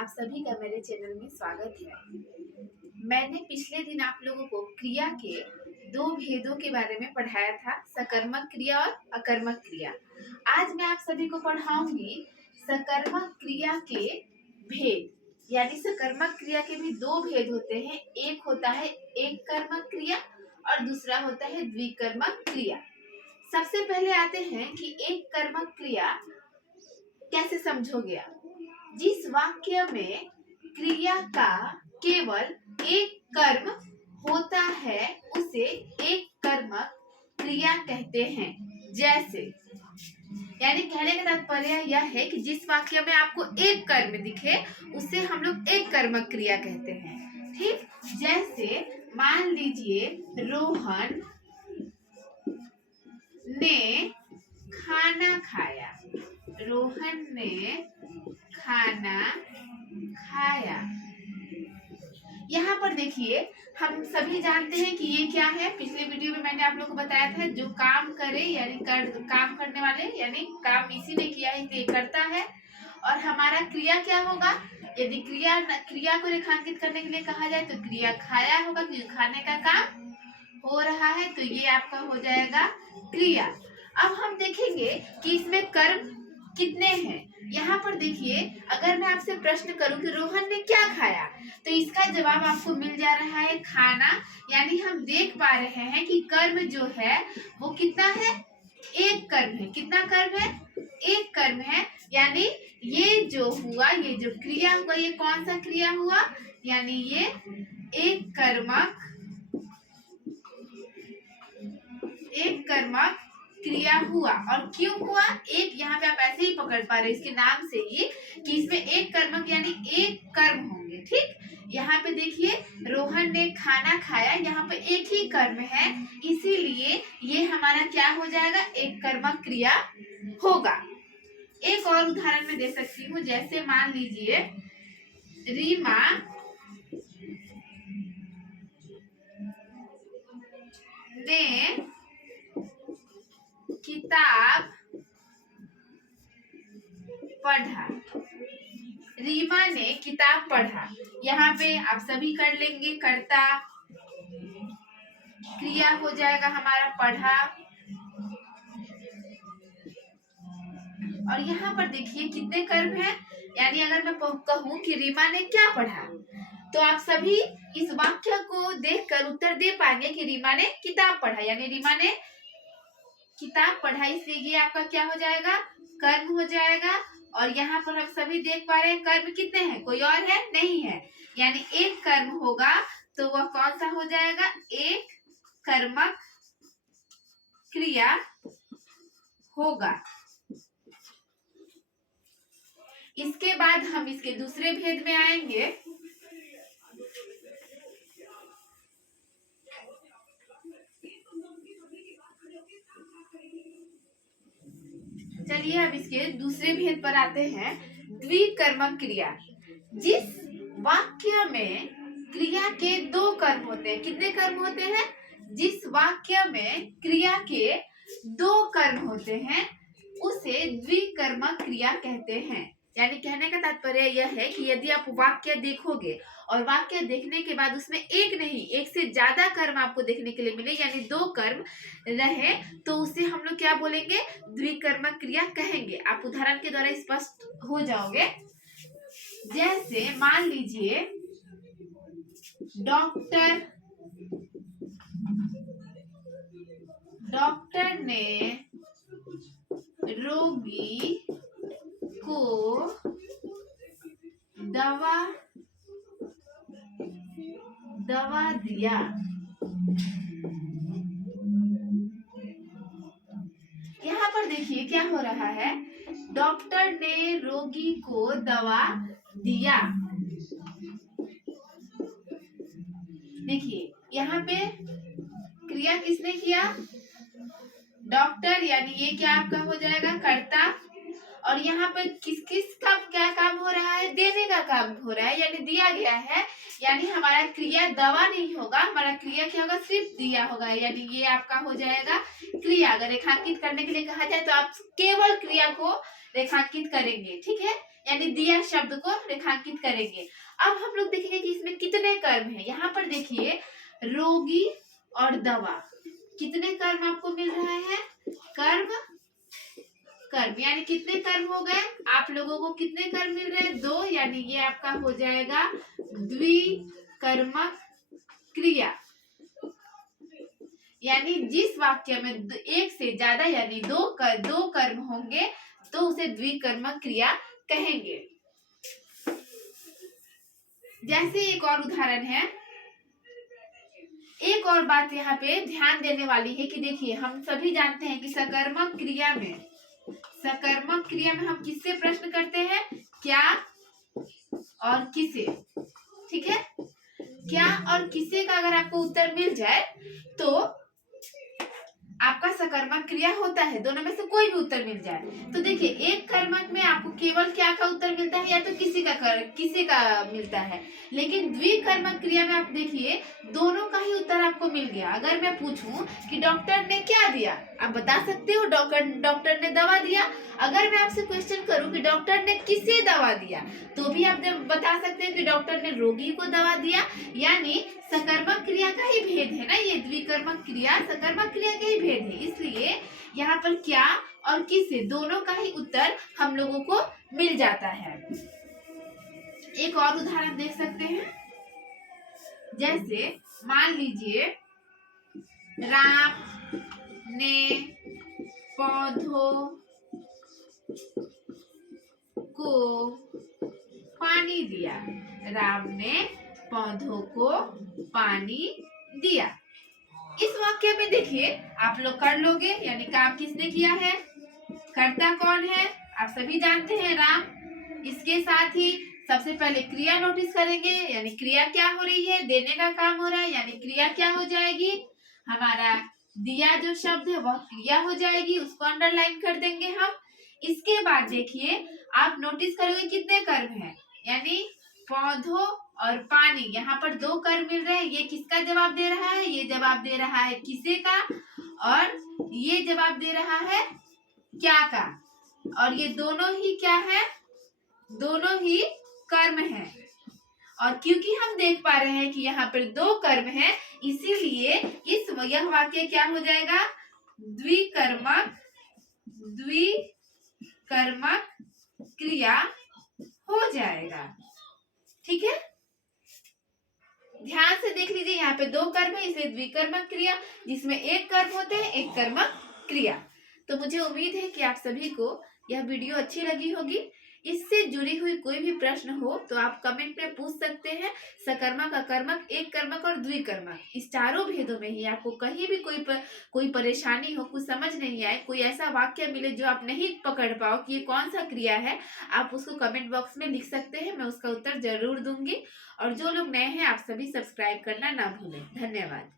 आप सभी का मेरे चैनल में स्वागत है। मैंने पिछले दिन आप लोगों को क्रिया के दो भेदों के बारे में पढ़ाया था, सकर्मक क्रिया और अकर्मक क्रिया। आज मैं आप सभी को पढ़ाऊंगी सकर्मक क्रिया के भेद। यानी सकर्मक क्रिया के भी दो भेद होते हैं, एक होता है एक कर्मक क्रिया और दूसरा होता है द्विकर्मक क्रिया। सबसे पहले आते हैं कि एक कर्मक क्रिया कैसे समझोगे आप। जिस वाक्य में क्रिया का केवल एक कर्म होता है उसे एक कर्मक क्रिया कहते हैं। जैसे यानी कहने का तात्पर्य यह है कि जिस वाक्य में आपको एक कर्म दिखे उसे हम लोग एक कर्मक क्रिया कहते हैं। ठीक, जैसे मान लीजिए रोहन ने खाना खाया। रोहन ने खाना खाया। यहाँ पर देखिए, हम सभी जानते हैं कि ये क्या है। पिछले वीडियो में मैंने आप लोगों को बताया था, जो काम करे यानी काम करने वाले यानी काम इसी ने किया है इसलिए करता है। और हमारा क्रिया क्या होगा, यदि क्रिया को रेखांकित करने के लिए कहा जाए तो क्रिया खाया होगा, क्योंकि खाने का काम हो रहा है, तो ये आपका हो जाएगा क्रिया। अब हम देखेंगे कि इसमें कर्म कितने हैं। यहाँ पर देखिए, अगर मैं आपसे प्रश्न करूं कि रोहन ने क्या खाया, तो इसका जवाब आपको मिल जा रहा है खाना। यानी हम देख पा रहे हैं कि कर्म जो है वो कितना है, एक कर्म है। कितना कर्म है, एक कर्म है। यानी ये जो हुआ, ये जो क्रिया हुआ, ये कौन सा क्रिया हुआ, यानी ये एक कर्मक क्रिया हुआ। और क्यों हुआ, एक यहाँ पे आप ऐसे ही पकड़ पा रहे इसके नाम से ही कि इसमें एक कर्मक यानी एक कर्म होंगे। ठीक, यहाँ पे देखिए रोहन ने खाना खाया, यहाँ पे एक ही कर्म है, इसीलिए ये हमारा क्या हो जाएगा, एक कर्मक क्रिया होगा। एक और उदाहरण में दे सकती हूँ, जैसे मान लीजिए रीमा ने किताब पढ़ा। रीमा ने किताब पढ़ा, यहाँ पे आप सभी कर लेंगे, कर्ता क्रिया हो जाएगा हमारा पढ़ा। और यहाँ पर देखिए कितने कर्म हैं। यानी अगर मैं कहूँ कि रीमा ने क्या पढ़ा, तो आप सभी इस वाक्य को देखकर उत्तर दे पाएंगे कि रीमा ने किताब पढ़ा, यानी रीमा ने किताब पढ़ा, इसलिए ये आपका क्या हो जाएगा, कर्म हो जाएगा। और यहाँ पर हम सभी देख पा रहे हैं कर्म कितने हैं, कोई और है नहीं है, यानी एक कर्म होगा, तो वह कौन सा हो जाएगा, एक कर्मक क्रिया होगा। इसके बाद हम इसके दूसरे भेद में आएंगे। चलिए अब इसके दूसरे भेद पर आते हैं, द्विकर्मक क्रिया। जिस वाक्य में क्रिया के दो कर्म होते हैं, कितने कर्म होते हैं, जिस वाक्य में क्रिया के दो कर्म होते हैं उसे द्विकर्मक क्रिया कहते हैं। यानी कहने का तात्पर्य यह है कि यदि आप वाक्य देखोगे और वाक्य देखने के बाद उसमें एक नहीं, एक से ज्यादा कर्म आपको देखने के लिए मिले, यानी दो कर्म रहे, तो उसे हम लोग क्या बोलेंगे, द्विकर्मक क्रिया कहेंगे। आप उदाहरण के द्वारा स्पष्ट हो जाओगे। जैसे मान लीजिए डॉक्टर ने रोगी को दवा दिया। यहाँ पर देखिए क्या हो रहा है, डॉक्टर ने रोगी को दवा दिया। देखिए यहाँ पे क्रिया किसने किया, डॉक्टर, यानी ये क्या आपका हो जाएगा कर्ता। और यहाँ पर किस किस का क्या काम हो रहा है, देने का काम हो रहा है, यानी दिया गया है। यानी हमारा क्रिया दवा नहीं होगा, हमारा क्रिया क्या होगा, सिर्फ दिया होगा। यानी ये आपका हो जाएगा क्रिया। अगर रेखांकित करने के लिए कहा जाए तो आप केवल क्रिया को रेखांकित करेंगे। ठीक है, यानी दिया शब्द को रेखांकित करेंगे। अब हम लोग देखेंगे कि इसमें कितने कर्म है। यहाँ पर देखिए रोगी और दवा, कितने कर्म आपको मिल रहा है, कर्म कर्म, यानी कितने कर्म हो गए आप लोगों को, कितने कर्म मिल रहे हैं, 2, यानी ये आपका हो जाएगा द्विकर्मक क्रिया। यानी जिस वाक्य में एक से ज्यादा यानी दो कर्म होंगे तो उसे द्विकर्मक क्रिया कहेंगे। जैसे एक और उदाहरण है, एक और बात यहाँ पे ध्यान देने वाली है कि देखिए हम सभी जानते हैं कि सकर्मक क्रिया में हम किससे प्रश्न करते हैं, क्या और किसे। ठीक है, क्या और किसे का अगर आपको उत्तर मिल जाए तो आपका सकर्मक क्रिया होता है, दोनों में से कोई भी उत्तर मिल जाए। तो देखिए एक कर्मक में आपको केवल क्या का उत्तर मिलता है, या तो किसी का मिलता है, लेकिन द्विकर्मक क्रिया में आप देखिए दोनों का ही उत्तर आपको मिल गया। अगर मैं पूछूं कि डॉक्टर ने क्या दिया, आप बता सकते हो डॉक्टर ने दवा दिया। अगर मैं आपसे क्वेश्चन करूं कि डॉक्टर ने किसे दवा दिया, तो भी आप बता सकते हैं कि डॉक्टर ने रोगी को दवा दिया। यानी सकर्मक क्रिया का ही भेद है ना, ये द्विकर्मक क्रिया सकर्मक क्रिया का ही भेद है, इसलिए यहाँ पर क्या और किसे दोनों का ही उत्तर हम लोगों को मिल जाता है। एक और उदाहरण देख सकते हैं, जैसे मान लीजिए राम ने पौधों को पानी दिया, राम ने पौधों को पानी दिया। इस वाक्य में देखिए आप लोग कर लोगे, यानी काम किसने किया है, कर्ता कौन है, आप सभी जानते हैं राम। इसके साथ ही सबसे पहले क्रिया नोटिस करेंगे, यानी क्रिया क्या हो रही है, देने का काम हो रहा है, यानी क्रिया क्या हो जाएगी, हमारा दिया जो शब्द है वह क्रिया हो जाएगी, उसको अंडरलाइन कर देंगे हम। इसके बाद देखिए आप नोटिस करोगे कितने कर्म हैं, यानी पौधों और पानी, यहाँ पर 2 कर्म मिल रहे हैं। ये किसका जवाब दे रहा है, ये जवाब दे रहा है किसे का, और ये जवाब दे रहा है क्या का, और ये दोनों ही क्या है, दोनों ही कर्म है। और क्योंकि हम देख पा रहे हैं कि यहाँ पर 2 कर्म है, इसीलिए यह वाक्य क्या हो जाएगा, द्विकर्मक क्रिया हो जाएगा। ठीक है, ध्यान से देख लीजिए, यहाँ पे 2 कर्म है इसलिए द्विकर्मक क्रिया, जिसमें एक कर्म होते हैं, एक कर्मक क्रिया। तो मुझे उम्मीद है कि आप सभी को यह वीडियो अच्छी लगी होगी। इससे जुड़ी हुई कोई भी प्रश्न हो तो आप कमेंट में पूछ सकते हैं। सकर्मक, अकर्मक, एक कर्मक और द्विकर्मक, इस चारों भेदों में ही आपको कहीं भी कोई परेशानी हो, कुछ समझ नहीं आए, कोई ऐसा वाक्य मिले जो आप नहीं पकड़ पाओ कि ये कौन सा क्रिया है, आप उसको कमेंट बॉक्स में लिख सकते हैं, मैं उसका उत्तर जरूर दूंगी। और जो लोग नए हैं आप सभी सब्सक्राइब करना ना भूलें। धन्यवाद।